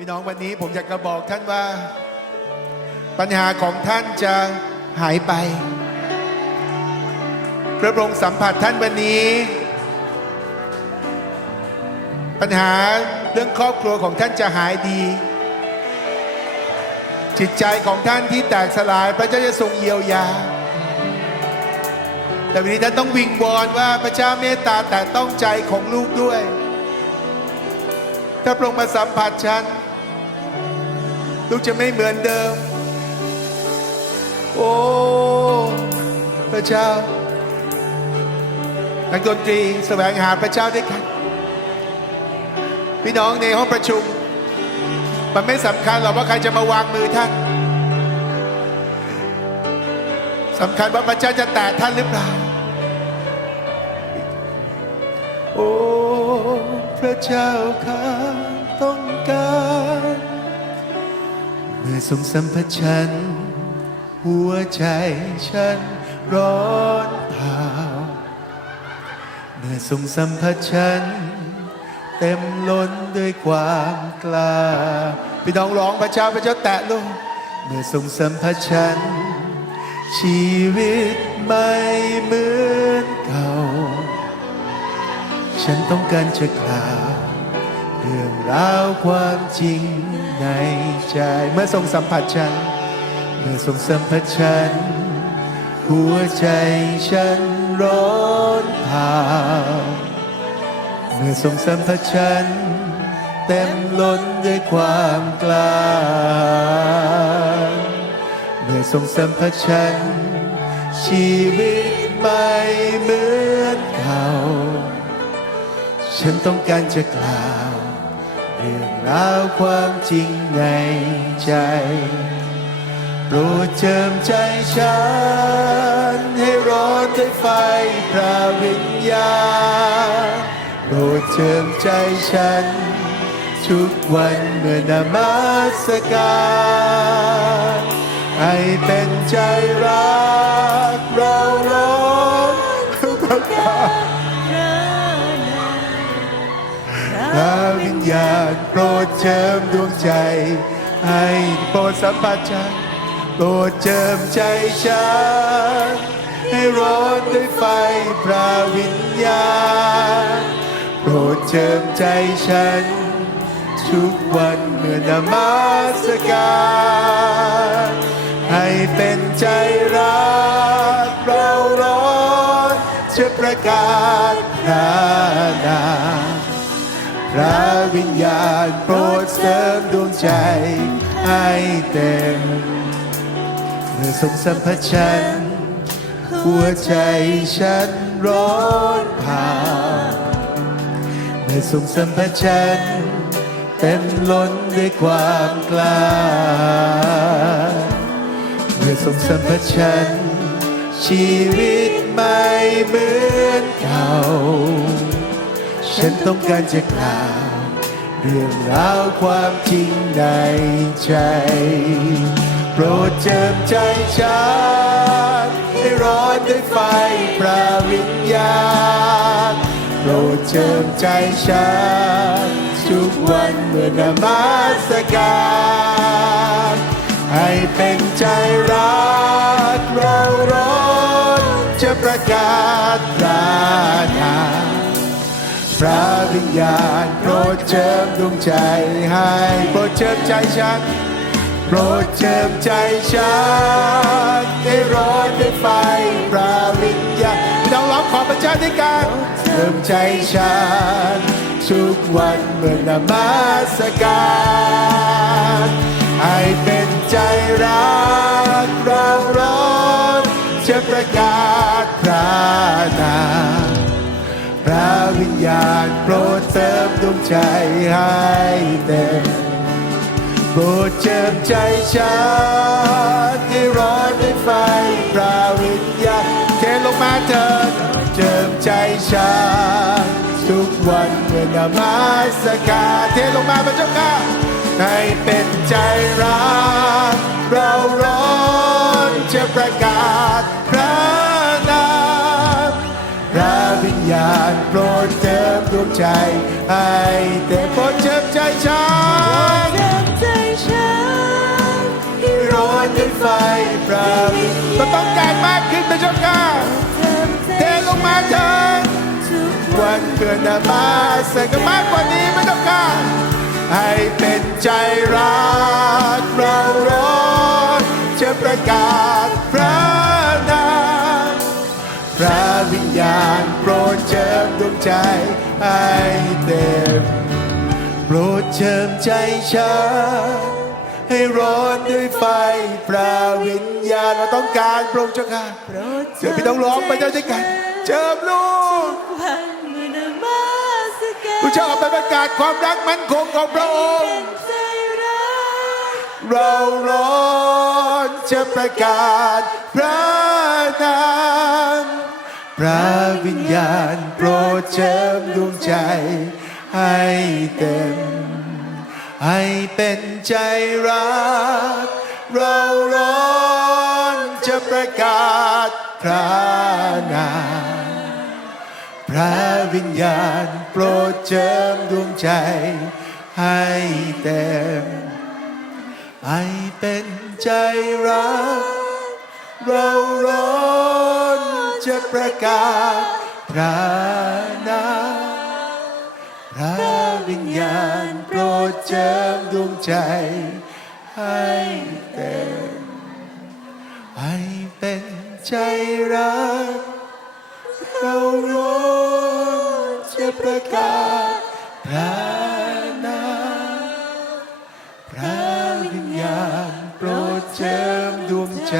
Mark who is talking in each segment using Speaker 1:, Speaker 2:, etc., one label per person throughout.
Speaker 1: พี่น้องวันนี้ผมอยากจะบอกท่านว่า ปัญหาของท่านจะหายไป พระองค์สัมผัสท่านวันนี้ ปัญหาเรื่องครอบครัวของท่านจะหายดี จิตใจของท่านที่แตกสลายพระเจ้าจะทรงเยียวยา แต่วันนี้ท่านต้องวิงวอนว่าพระเจ้าเมตตาแต่ต้องใจของลูกด้วยถ้าพระองค์มาสัมผัสฉัน ลูกจะไม่เหมือนเดิม โอ้พระเจ้านักดนตรีแสวงหาพระเจ้าด้วยกัน พี่น้องในห้องประชุม มันไม่สำคัญหรอกว่าใครจะมาวางมือท่านสำคัญว่าพระเจ้าจะแตะท่านหรือเปล่า โอ้ พระเจ้าข้า ทรงสัมผัสฉัน หัวใจฉันร้อนเผาเมื่อทรงสัมผัสฉัน เต็มล้นด้วยความกล้าพี่น้องร้องพระเจ้าพระเจ้าแตะลูกเมื่อทรงสัมผัสฉัน ชีวิตไม่เหมือนเก่า ฉันต้องการจะกล่าว ราวความจริงในใจ เมื่อทรงสัมผัสฉัน เมื่อทรงสัมผัสฉัน หัวใจฉันร้อนเผาเมื่อทรงสัมผัสฉัน เต็มล้นด้วยความกล้าเมื่อทรงสัมผัสฉัน ชีวิตไม่เหมือนเก่าฉันต้องการจะกล่าว เรื่องราวความจริงในใจ โปรดเจิมใจฉัน ให้ร้อนด้วยไฟพระวิญญาณโปรดเจิมใจฉัน ทุกวันเมื่อนมัสการให้เป็นใจรักเราร้อนประกาศพระวิ ญาณโปรดเจิมดวงใจ ให้โปรดสัมผัสฉันโปรดเจิมใจฉันให้ร้อนด้วยไฟพระวิญญาณโปรดเจิมใจฉัน ทุกวันเมื่อนมัสการให้เป็นใจรักเราร้อนจะประกาศพระนาม พระวิญญาณโปรดเสริมดวงใจให้เต็มเมื่อทรงสัมผัสฉัน หัวใจฉันร้อนเผาเมื่อทรงสัมผัสฉัน เต็มล้นด้วยความกล้าเมื่อทรงสัมผัสฉัน ชีวิตไม่เหมือน ฉันต้องการจะกล่าวเรื่องราวความจริงในใจ โปรดเจิมใจฉันให้ร้อนด้วยไฟประวิญญาณโปรดเจิมใจฉันทุกวันเมื่อนมาสการ วิญญาณโปรดเจิมดวงใจให้โปรดเจิมใจฉันโปรดเจิมใจฉันให้ร้อนด้วยไฟพระวิญญาณพี่น้องร้องขอพระเจ้าด้วยกันเจิมใจฉันทุกวันเมื่อนมัสการให้เป็นใจรักเราร้อนจะประกาศพระนาม วิญญาณโปรดเติมดวงใจให้เต็มโปรดเจิมใจฉันให้ร้อนด้วยไฟพระวิญญาณเทลงมาเถิดเจิมใจฉันทุกวันเมื่อนมัสกาเทลงมาพระเจ้าค่ะให้เป็นใจรักเราร้อนจะประกาศพระนามพระวิญญาณ ใจให้แต่โปรดเจ็บใจฉันที่ร้อนจนไฟปรับต้องการมากขึ้นเป็นเจ้าข้าเทลงมาเถิดวันเกิดนมาใส่ก็มากกว่านี้ไม่ต้องการให้เป็นใจรัก ใจให้เต็มโปรดเจิมใจฉันให้ร้อนด้วยไฟพระวิญญาณเราต้องการพระองค์เจ้าค่ะ
Speaker 2: โปรด
Speaker 1: เดี๋ยวพี่ต้องร้องไปเจ้าด้วยกันเจิมลูก
Speaker 2: วันเมื่อนมาสการ
Speaker 1: ผู้ชอบไปประกาศความรักมั่นคงของพระองค์
Speaker 2: เป็นใจรัก
Speaker 1: เราร้อนจะประกาศพระนาม พระวิญญาณโปรดเจิมดวงใจ ให้เต็ม ให้เป็นใจรัก เราร้อนจะประกาศพระนามพระวิญญาณโปรดเจิมดวงใจ ให้เต็ม ให้เป็นใจรัก เราร้อน ประกาศพระนามพระวิญญาณโปรดเจิมดวงใจ ให้เต็มให้เป็นใจรัก เราร้อนจะประกาศพระนามพระวิญญาณโปรดเจิมดวงใจ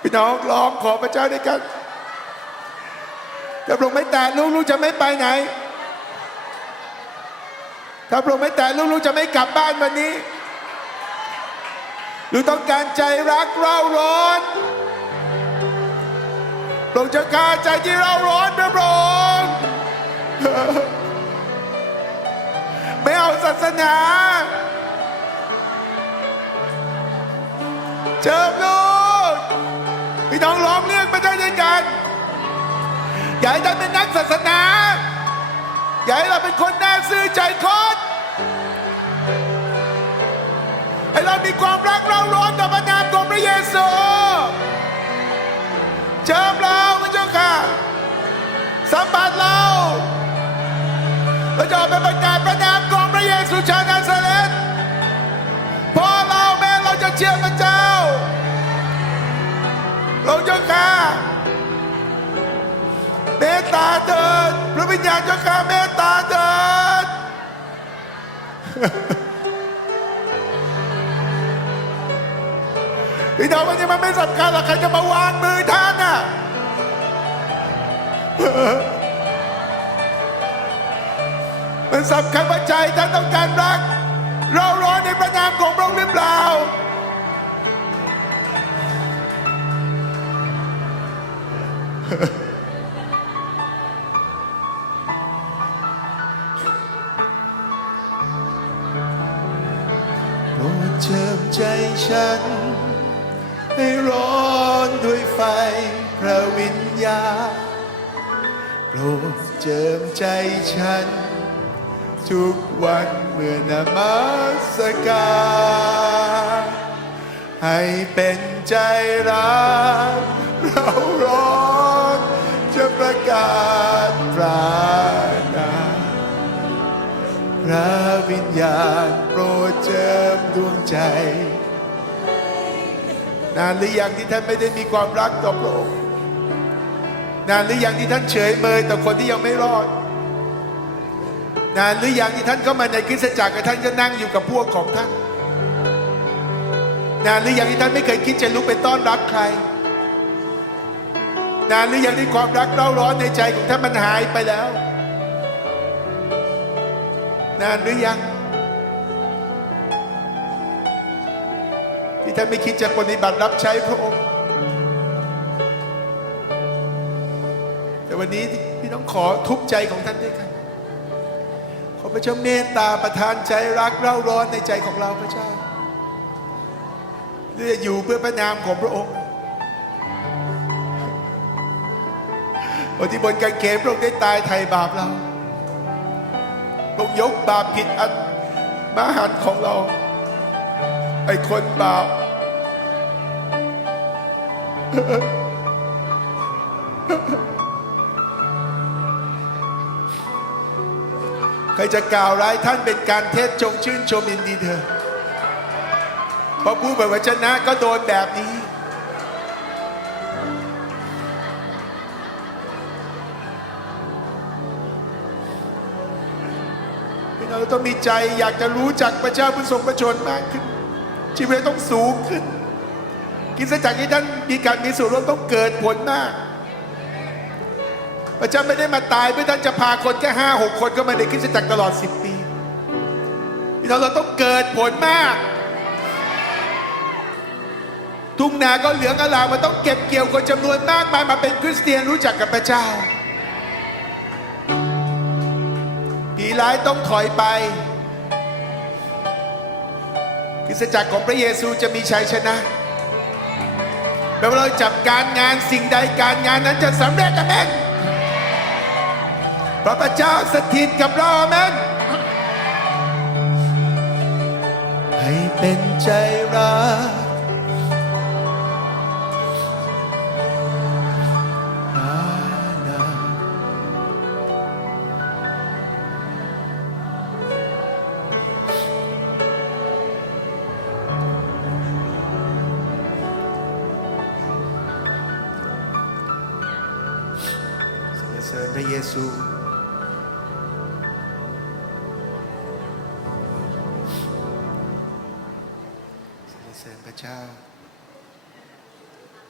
Speaker 1: พี่น้องร้องขอพระเจ้าด้วยกันถ้าพระองค์ไม่แตะลูกลูกจะไม่ไปไหน ถ้าพระองค์ไม่แตะลูกลูกจะไม่กลับบ้านวันนี้หรือต้องการใจรักเร่าร้อนพระองค์จะกาใจที่เร่าร้อนเพื่อพระองค์ไม่เอาศาสนา เจิมลูกพี่น้องร้องเรียกมาได้ด้วยกัน อย่าให้ท่านเป็นนักศาสนา อย่าให้เราเป็นคนน่าซื่อใจคดให้เรามีความรักเราร้อนต่อพระนามของพระเยซูเจิมเราพระเจ้าค่ะสัมผัสเราเราจะออกไปประกา เถิดพระวิญญาณเจ้าค่ะเมตตาเถิดพี่น้องวันนี้มันไม่สำคัญหรอกใครจะมาวางมือท่านน่ะมันสำคัญว่าใจท่านต้องการรัก เราร้อนในพระนามของพระองค์หรือเปล่า เจิมใจฉัน ให้ร้อนด้วยไฟพระวิญญาณโปรดเจิมใจฉัน ทุกวันเมื่อนมัสการให้เป็นใจรักเราร้อนจะประกาศพระนาพระวิญญาณโปรดเจิม ใจ นานหรือยังที่ท่านไม่ได้มีความรักต่อพระองค์นานหรือยังที่ท่านเฉยเมยต่อคนที่ยังไม่รอด นานหรือยังที่ท่านเข้ามาในคริสตจักรและท่านก็นั่งอยู่กับพวกของท่าน นานหรือยังที่ท่านไม่เคยคิดจะลุกไปต้อนรับใคร นานหรือยังที่ความรักเร่าร้อนในใจของท่านมันหายไปแล้ว นานหรือยัง ที่ท่านไม่คิดจะปฏิบัติรับใช้พระองค์ แต่วันนี้พี่ต้องขอทุบใจของท่านด้วยกันขอพระเจ้าเมตตาประทานใจรักเร่าร้อนในใจของเราพระเจ้าที่จะอยู่เพื่อพระนามของพระองค์วันที่บนกางเขนพระองค์ได้ตายไถ่บาปเราต้องยกบาปผิดอันมหันของเราไอ้คนบาป ใครจะกล่าวร้ายท่านเป็นการเทศจงชื่นชมยินดีเถอะพราะผู้เผยพระชนะก็โดนแบบนี้ เราต้องมีใจอยากจะรู้จักพระเจ้าผู้ทรงประชนมากขึ้น ชีวิตต้องสูงขึ้น กิจจักรที่ท่านมีการมีส่วนร่วมต้องเกิดผลมาก พระเจ้าไม่ได้มาตายเพื่อท่านจะพาคนแค่ห้าหกคนก็มาในคริสตจักรตลอดสิบปีพี่น้องเราต้องเกิดผลมาก ทุ่งนาก็เหลืองอลามมันต้องเก็บเกี่ยวคนจำนวนมากมายมาเป็นคริสเตียนรู้จักกับพระเจ้าผีร้ายต้องถอยไปคริสตจักรของพระเยซูจะมีชัยชนะ แม้ว่าเราจับการงานสิ่งใดการงานนั้นจะสำเร็จอเมนเพราะพระเจ้าสถิตกับเราอเมนให้เป็นใจรัก รรเส